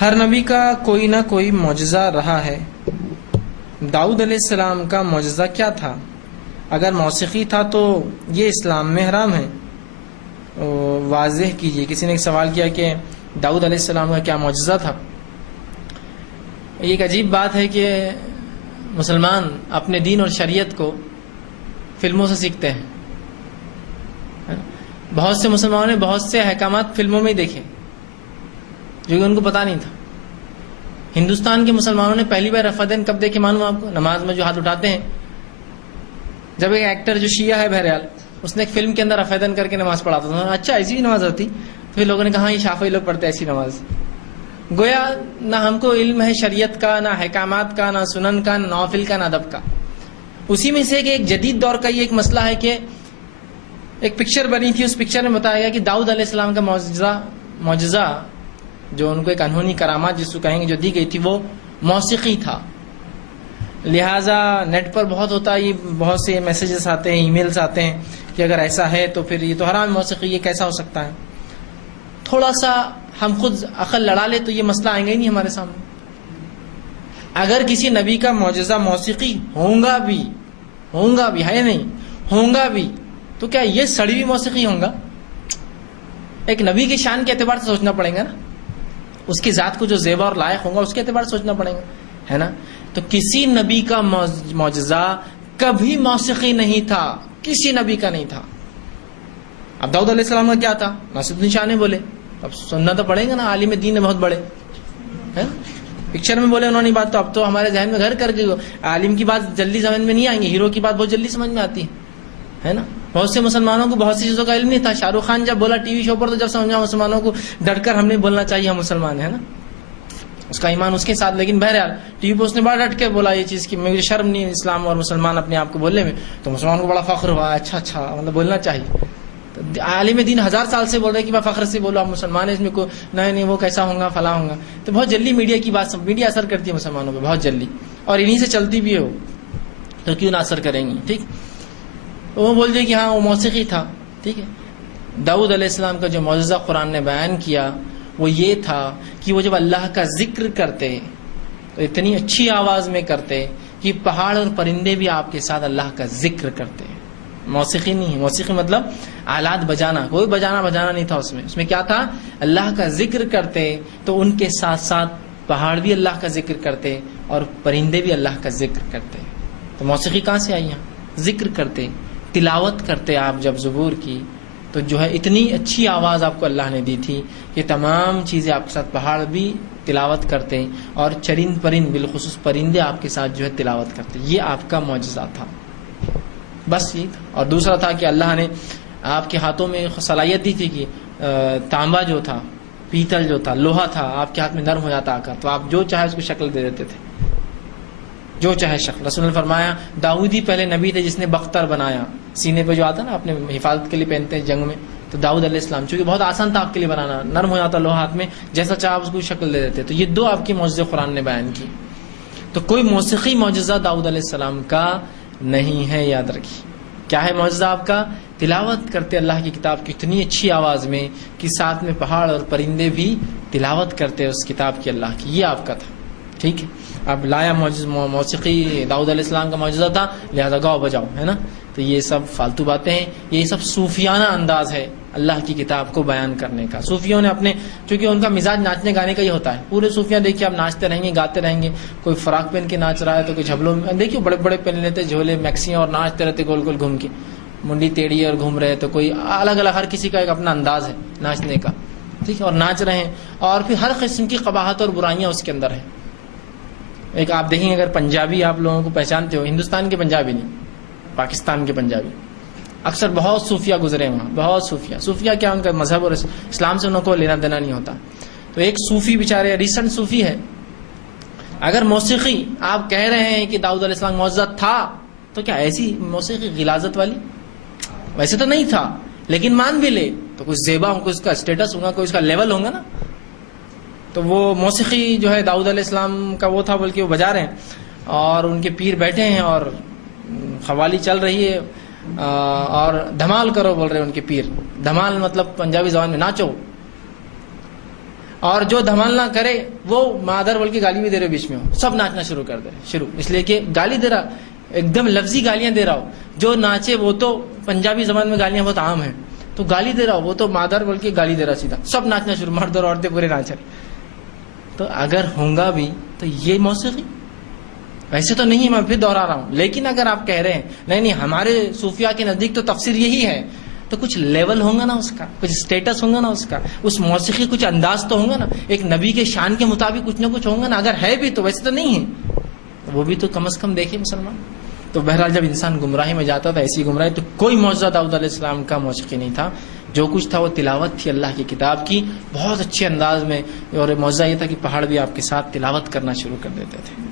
ہر نبی کا کوئی نہ کوئی معجزہ رہا ہے. داؤد علیہ السلام کا معجزہ کیا تھا؟ اگر موسیقی تھا تو یہ اسلام میں حرام ہے. واضح کیجیے. کسی نے ایک سوال کیا کہ داؤد علیہ السلام کا کیا معجزہ تھا. ایک عجیب بات ہے کہ مسلمان اپنے دین اور شریعت کو فلموں سے سیکھتے ہیں. بہت سے مسلمانوں نے بہت سے احکامات فلموں میں ہی دیکھے جو کہ ان کو پتا نہیں تھا. ہندوستان کے مسلمانوں نے پہلی بار رفع دین کب دیکھے معلوم آپ کو؟ نماز میں جو ہاتھ اٹھاتے ہیں. جب ایک ایکٹر جو شیعہ ہے بہرحال اس نے ایک فلم کے اندر رفع دین کر کے نماز پڑھاتا تھا. اچھا ایسی بھی نماز ہوتی؟ پھر لوگوں نے کہا یہ شافعی لوگ پڑھتے ایسی نماز. گویا نہ ہم کو علم ہے شریعت کا، نہ احکامات کا، نہ سنن کا، نہ نوافل کا، نہ ادب کا. اسی میں سے کہ ایک جدید دور کا یہ ایک مسئلہ ہے کہ ایک پکچر بنی تھی. اس پکچر میں بتایا گیا کہ داؤد علیہ السلام کا معجزہ جو ان کو ایک انہونی کرامات جس کو کہیں گے جو دی گئی تھی وہ موسیقی تھا. لہٰذا نیٹ پر بہت ہوتا ہے، یہ بہت سے میسیجز آتے ہیں، ای میلز آتے ہیں کہ اگر ایسا ہے تو پھر یہ تو حرام موسیقی، یہ کیسا ہو سکتا ہے. تھوڑا سا ہم خود عقل لڑا لے تو یہ مسئلہ آئے گا ہی نہیں ہمارے سامنے. اگر کسی نبی کا معجزہ موسیقی ہوگا بھی ہے نہیں ہوگا بھی تو کیا یہ سڑی ہوئی موسیقی ہوگا؟ ایک نبی کی شان کے اعتبار سے سوچنا پڑے گا نا. اس کی ذات کو جو زیبا اور لائق ہوگا اس کے اعتبار سے سوچنا پڑے گا، ہے نا. تو کسی نبی کا معجزہ کبھی موسیقی نہیں تھا، کسی نبی کا نہیں تھا. اب داؤد علیہ السلام کا کیا تھا؟ ناصر الدین شاہ نے بولے، اب سننا تو پڑے گا نا. عالم دین ہے بہت بڑے، پکچر میں بولے انہوں نے بات، تو اب تو ہمارے ذہن میں گھر کر کے عالم کی بات جلدی سمجھ میں نہیں آئیں گی، ہیرو کی بات بہت جلدی سمجھ میں آتی ہے نا. بہت سے مسلمانوں کو بہت سی چیزوں کا علم نہیں تھا. شاہ رخ خان جب بولا ٹی وی شو پر تو جب سمجھا مسلمانوں کو ڈٹ کر ہم نے بولنا چاہیے ہم مسلمان ہیں نا. اس کا ایمان اس کے ساتھ، لیکن بہرحال ٹی وی پہ اس نے بڑا ڈٹ کے بولا یہ چیز کہ مجھے شرم نہیں ہے اسلام اور مسلمان اپنے آپ کو بولنے میں. تو مسلمان کو بڑا فخر ہوا، اچھا مطلب بولنا چاہیے. تو عالم دین 1000 سال سے بول رہے کہ میں فخر سے بولو آپ مسلمان ہیں، اس میں کو نہیں وہ کیسا ہوگا فلاں ہوگا. تو بہت جلدی میڈیا کی بات، میڈیا اثر کرتی ہے مسلمانوں پہ بہت جلدی، اور انہی سے چلتی بھی ہو تو کیوں نہ اثر کریں گی. ٹھیک، وہ بول دے کہ ہاں وہ موسیقی تھا. ٹھیک ہے. داؤد علیہ السلام کا جو معجزہ قرآن نے بیان کیا وہ یہ تھا کہ وہ جب اللہ کا ذکر کرتے تو اتنی اچھی آواز میں کرتے کہ پہاڑ اور پرندے بھی آپ کے ساتھ اللہ کا ذکر کرتے. موسیقی نہیں ہے. موسیقی مطلب آلات بجانا، کوئی بجانا نہیں تھا اس میں کیا تھا؟ اللہ کا ذکر کرتے تو ان کے ساتھ ساتھ پہاڑ بھی اللہ کا ذکر کرتے اور پرندے بھی اللہ کا ذکر کرتے. تو موسیقی کہاں سے آئی؟ یہاں ذکر کرتے، تلاوت کرتے. آپ جب زبور کی تو جو ہے اتنی اچھی آواز آپ کو اللہ نے دی تھی کہ تمام چیزیں آپ کے ساتھ، پہاڑ بھی تلاوت کرتے اور چرند پرند بالخصوص پرندے آپ کے ساتھ جو ہے تلاوت کرتے. یہ آپ کا معجزہ تھا، بس یہ تھا. اور دوسرا تھا کہ اللہ نے آپ کے ہاتھوں میں صلاحیت دی تھی کہ تانبا جو تھا، پیتل جو تھا، لوہا تھا، آپ کے ہاتھ میں نرم ہو جاتا آ کر، تو آپ جو چاہے اس کو شکل دے دیتے تھے، جو چاہے شکل. رسول نے فرمایا داؤد ہی پہلے نبی تھے جس نے بختر بنایا، سینے پہ جو آتا نا اپنے حفاظت کے لیے پہنتے ہیں جنگ میں. تو داؤد علیہ السلام چونکہ بہت آسان تھا آپ کے لیے بنانا، نرم ہو جاتا لوہا ہاتھ میں، جیسا چاہے آپ اس کو شکل دے دیتے. تو یہ دو آپ کی معجزے قرآن نے بیان کی. تو کوئی موسیقی معجزہ داؤد علیہ السلام کا نہیں ہے، یاد رکھیے. کیا ہے معجزہ آپ کا؟ تلاوت کرتے اللہ کی کتاب کی اتنی اچھی آواز میں کہ ساتھ میں پہاڑ اور پرندے بھی تلاوت کرتے اس کتاب کی اللہ کی. یہ آپ کا تھا. ٹھیک ہے. اب لایا موسیقی داؤد علیہ السلام کا معجزہ تھا، لہذا گاؤ بجاؤ، ہے نا. تو یہ سب فالتو باتیں ہیں. یہ سب صوفیانہ انداز ہے اللہ کی کتاب کو بیان کرنے کا. صوفیوں نے اپنے، چونکہ ان کا مزاج ناچنے گانے کا ہی ہوتا ہے. پورے صوفیاں دیکھیے آپ ناچتے رہیں گے، گاتے رہیں گے. کوئی فراق پہن کے ناچ رہا ہے تو کوئی جھبلوں میں، دیکھیے بڑے بڑے پہن لیتے جھولے میکسیاں اور ناچتے رہتے گول گول گھوم کے، منڈی ٹیڑھی اور گھوم رہے. تو کوئی الگ الگ، ہر کسی کا ایک اپنا انداز ہے ناچنے کا. ٹھیک ہے. اور ناچ رہے ہیں اور پھر ہر قسم کی قباحت اور برائیاں اس کے اندر ہیں. ایک آپ دیکھیں اگر پنجابی آپ لوگوں کو پہچانتے ہو، ہندوستان کے پنجابی نہیں، پاکستان کے پنجابی، اکثر بہت صوفیہ گزرے وہاں، بہت صوفیہ کیا ان کا مذہب اور اسلام سے ان کو لینا دینا نہیں ہوتا. تو ایک صوفی بیچارے ریسنٹ صوفی ہے، اگر موسیقی آپ کہہ رہے ہیں کہ داؤد علیہ السلام معجزہ تھا تو کیا ایسی موسیقی غلاظت والی؟ ویسے تو نہیں تھا لیکن مان بھی لے تو کچھ زیبا ہوگا، اس کا اسٹیٹس ہوگا، کوئی اس کا لیول ہوگا نا. تو وہ موسیقی جو ہے داؤد علیہ السلام کا وہ تھا، بلکہ وہ بجا رہے ہیں اور ان کے پیر بیٹھے ہیں اور قوالی چل رہی ہے اور دھمال کرو بول رہے ہیں ان کے پیر. دھمال مطلب پنجابی زبان میں ناچو. اور جو دھمال نہ کرے وہ مادر بول کے گالی بھی دے رہے بیچ میں ہو، سب ناچنا شروع کر دے رہے اس لیے کہ گالی دے رہا، ایک دم لفظی گالیاں دے رہا ہو. جو ناچے وہ تو پنجابی زبان میں گالیاں بہت عام ہیں، تو گالی دے رہا ہو، وہ تو مادر بول کے گالی دے رہا، سیدھا سب ناچنا شروع، مرد اور عورتیں پورے ناچ رہے. تو اگر ہوں گا بھی تو یہ موسیقی ویسے تو نہیں، میں پھر دوہرا رہا ہوں، لیکن اگر آپ کہہ رہے ہیں نہیں ہمارے صوفیاء کے نزدیک تو تفسیر یہی ہے، تو کچھ لیول ہوگا نا اس کا، کچھ سٹیٹس ہوگا نا اس کا، اس موسیقی کچھ انداز تو ہوگا نا، ایک نبی کے شان کے مطابق کچھ نہ کچھ ہوگا نا. اگر ہے بھی تو ویسے تو نہیں ہے، وہ بھی تو کم از کم دیکھے مسلمان. تو بہرحال جب انسان گمراہی میں جاتا تھا، ایسی گمراہی، تو کوئی معجزہ داؤد علیہ السلام کا موسیقی نہیں تھا. جو کچھ تھا وہ تلاوت تھی اللہ کی کتاب کی بہت اچھے انداز میں. اور معجزہ یہ تھا کہ پہاڑ بھی آپ کے ساتھ تلاوت کرنا شروع کر دیتے تھے.